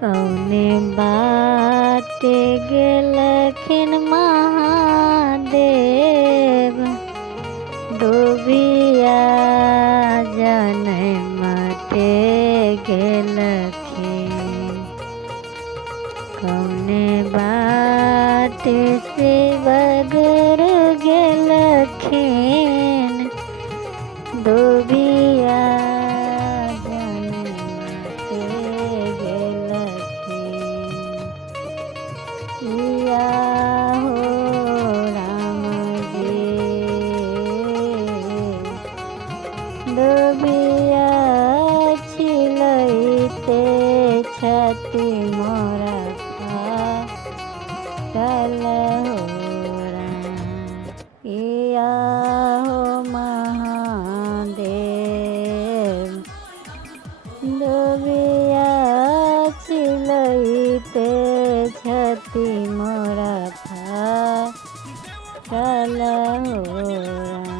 कौने बाटे गेलखिन महादेव डूबिया जाने मटे गेलखिन। कौने बाटे शिव गुरु गेलखिन डूबिया जाने मटे गेलखिन। या हो राम जी डूबिया छिलैते छति मोरा फाटल हो राम। या हो महादेव डूबिया छिलैते छति मोरा फाटल हो राम।